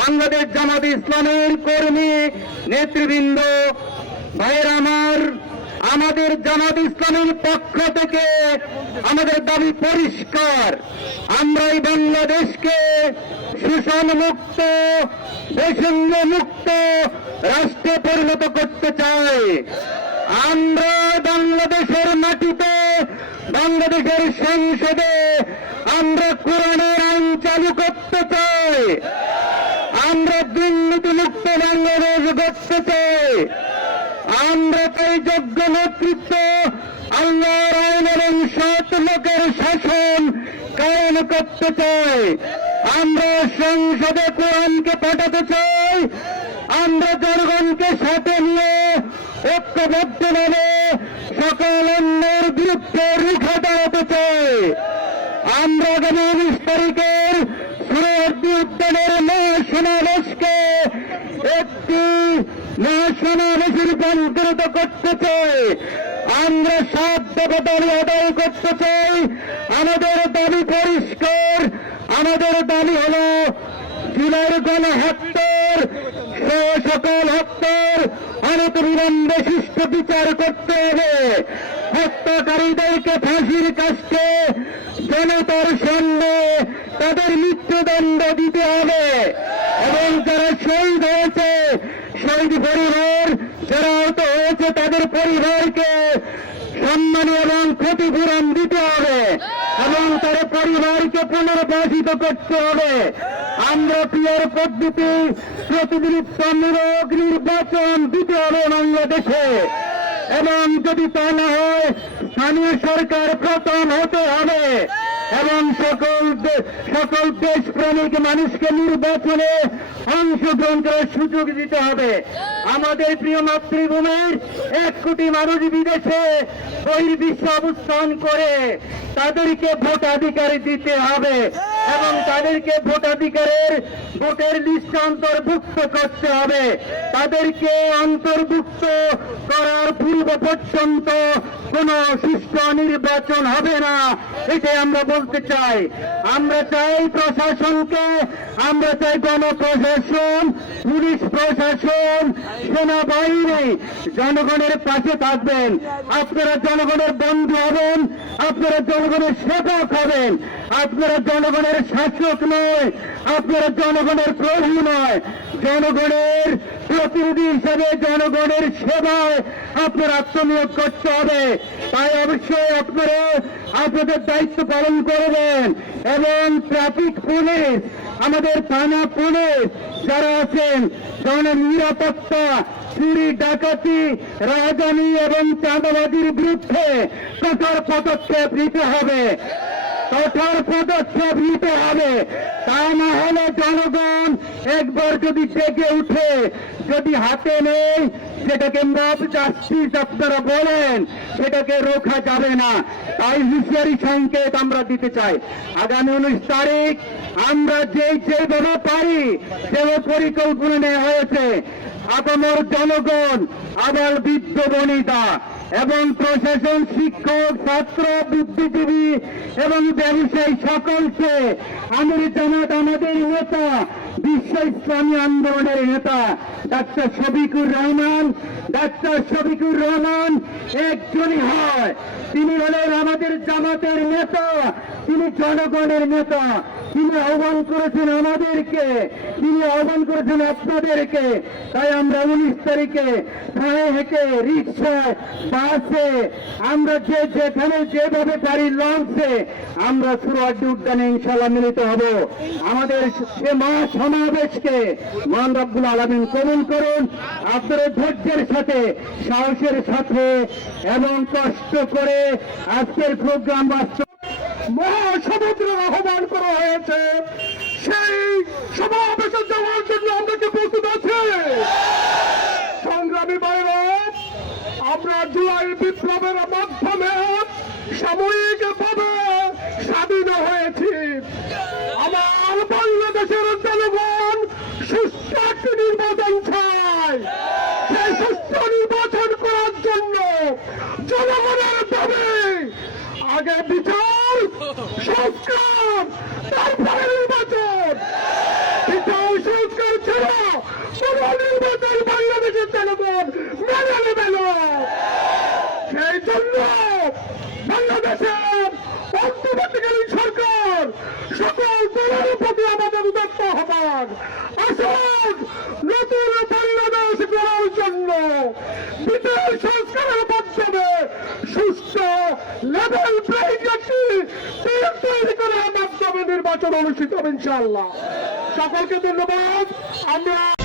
বাংলাদেশ জামাত ইসলামের কর্মী নেতৃবৃন্দ, ভাইয়ের আমার, আমাদের জামাত ইসলামের পক্ষ থেকে আমাদের দাবি পরিষ্কার। আমরা এই বাংলাদেশকে শোষণ মুক্ত বৈষম্য মুক্ত রাষ্ট্রে পরিণত করতে চাই। আমরা বাংলাদেশের মাটিতে, বাংলাদেশের সংসদে আমরা কোরআনের আইন চালু করতে চাই। আমরা দুর্নীতি মুক্ত বাংলাদেশ করতে চাই আমরা চাই যোগ্য নেতৃত্ব আল্লাহর আইন এবং সৎ লোকের শাসন কায়েম করতে চাই। আমরা সংসদে কোরআনকে পাঠাতে চাই। আমরা জনগণকে সাথে নিয়ে ঐক্যবদ্ধভাবে সকল অন্যের বিরুদ্ধে রুখে দাঁড়াতে চাই। আমরা আগামী উনিশ তারিখের উদ্যানের মহাসমাবেশকে একটি মহাসমাবেশে রূপান্তরিত করতে চাই। আমরা সাত দাবি আদায় করতে চাই। আমাদের দাবি পরিষ্কার। আমাদের দাবি হল জুলাই গণহত্যার সহ সকল হত্যার অনত বিলম্বে সুষ্ঠু বিচার করতে হবে। হত্যাকারীদেরকে ফাঁসির কাছে জনতার সামনে তাদের মৃত্যুদণ্ড দিতে হবে। এবং যারা শহীদ হয়েছে, শহীদ পরিবার যারা আহত হয়েছে, তাদের পরিবারকে সম্মান এবং ক্ষতিপূরণ দিতে হবে। এবং তার পরিবারকে পুনর্বাসিত করতে হবে। আমরা পিয়ার পদ্ধতি প্রতিনিধিত্বমূলক নির্বাচন দিতে হবে বাংলাদেশে। এবং যদি তা না হয়, স্থানীয় সরকার প্রথম হতে হবে। এবং সকল সকল দেশপ্রেমিক মানুষকে নির্বাচনে অংশগ্রহণ করার সুযোগ দিতে হবে। আমাদের প্রিয় মাতৃভূমির এক কোটি মানুষ বিদেশে বহির্বিশ্ব অবস্থান করে তাদেরকে ভোটাধিকার দিতে হবে এবং তাদেরকে ভোটাধিকারের ভোটের লিস্ট অন্তর্ভুক্ত করতে হবে। তাদেরকে অন্তর্ভুক্ত করার পূর্ব পর্যন্ত কোন সুষ্ঠু নির্বাচন হবে না। এটাই আমরা বলতে চাই। আমরা চাই প্রশাসনকে, আমরা চাই গণপ্রশাসন, পুলিশ প্রশাসন, সেনাবাহিনী, জনগণের পাশে থাকবেন। আপনারা জনগণের বন্ধু হবেন, আপনারা জনগণের সেবক হবেন। আপনারা জনগণের শাসক নয়, আপনারা জনগণের প্রভু নয়। জনগণের প্রতিনিধি হিসেবে জনগণের সেবায় আপনার আত্মনিয়োগ করতে হবে। তাই অবশ্যই আপনারা আপনাদের দায়িত্ব পালন করবেন এবং ট্রাফিক পুলিশ আমাদের থানা পুলিশ যারা আছেন জনের নিরাপত্তা, চুরি, ডাকাতি, রাজধানী এবং চাঁদাবাজির বিরুদ্ধে কঠোর পদক্ষেপ নিতে হবে। কঠোর পদক্ষেপ নিতে হবে। তা না হলে জনগণ একবার যদি জেগে উঠে, যদি হাতে নেই, সেটাকে মব জাস্টিস আপনারা বলেন, সেটাকে রোখা যাবে না। তাই হুঁশিয়ারি সংকেত আমরা দিতে চাই। আগামী উনিশ তারিখ আমরা যেই যেভাবে পারি, সেভাবে পরিকল্পনা নেওয়া হয়েছে। আপামর জনগণ, আবার বৃদ্ধ বনিতা এবং প্রশাসন শিক্ষক, ছাত্র, বুদ্ধিজীবী এবং ব্যবসায়ী সকলকে আমির জামাত আমাদের নেতা বিশ্ব ইসলামী আন্দোলনের নেতা, ডাক্তার শফিকুর রহমান, ডাক্তার শফিকুর রহমান একজনই হয়। তিনি হলেন আমাদের জামাতের নেতা, তিনি জনগণের নেতা। তিনি আহ্বান করেছেন আমাদেরকে, তিনি আহ্বান করেছেন আপনাদেরকে। তাই আমরা উনিশ তারিখে পায়ে হেঁটে, রিক্সায়, বাসে, আমরা যে যেখানে যেভাবে পারি লঞ্চে আমরা সুরাড্ডি উদ্যানে ইনশাল্লাহ মিলিত হব। আমাদের সে মা সমাবেশকে মহান রব্বুল আলমিন কবুল করুন। আপনাদের ধৈর্যের সাথে, সাহসের সাথে, এবং কষ্ট করে আজকের প্রোগ্রাম বাস্তব মহাসমুদ্র আহ্বান করা হয়েছে। সেই সমাবেশে যাওয়ার জন্য আমরা কি প্রস্তুত আছি? সংগ্রামী বাইরে আমরা জুলাই বিপ্লবের মাধ্যমে সাময়িক ভাবে স্বাধীন হয়েছি। আমার বাংলাদেশের জনগণ সুস্থ নির্বাচন সংস্কার তারপরে নির্বাচন কিন্তু সংস্কার ছাড়া কোন নির্বাচন বাংলাদেশের সরকার সকল দলের প্রতি আমাদের উদাত্ত হবার আসলে নির্বাচন অনুষ্ঠিত হবে ইনশাআল্লাহ। সকলকে ধন্যবাদ। আমরা